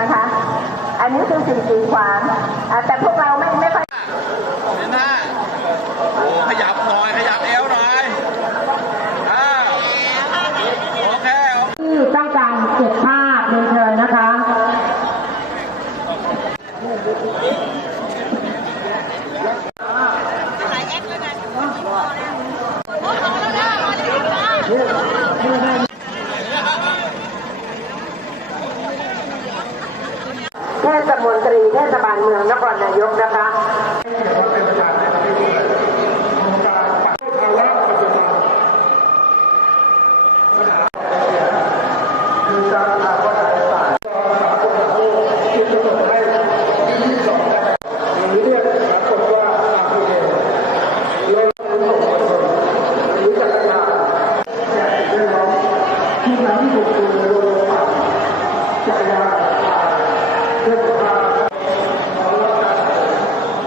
นะคะ อันนี้คือสิ่งกีดขวางอ่าแต่พวกเราไม่ไม่ค่อยเห็นหน้าโอ้ขยับหน่อย ขยับเอวหน่อยอ่าโอเคโอเคที่ต้องการเก็บภาพเรียนเชิญนะคะเทศมนต รีเทาลเมืองนครนายกนะคะโรงเรียนเตรียมทหารวัดพุทธออกโดรพรเทศบาลตำบลท่าช้างวังโจมบ้านใหญ่จริยาส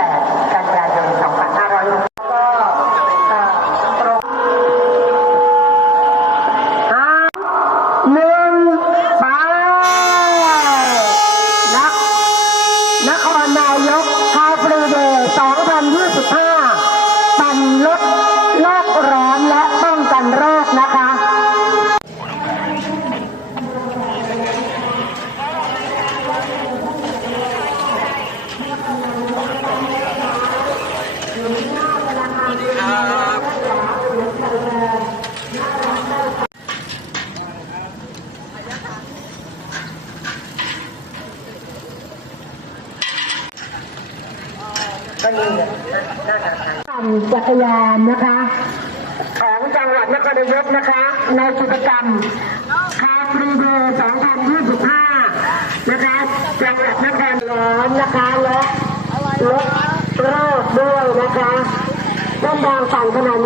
18 กันยายน 2500 ท่านนี้ปั่นจักรยานนะคะ ของจังหวัดนครนายกนะคะ ในกิจกรรมคาฟรีเดย์2025 นะคะจังหวัดนครร้อนนะคะและลดโรคด้วยนะคะต้นทางฝั่งถนน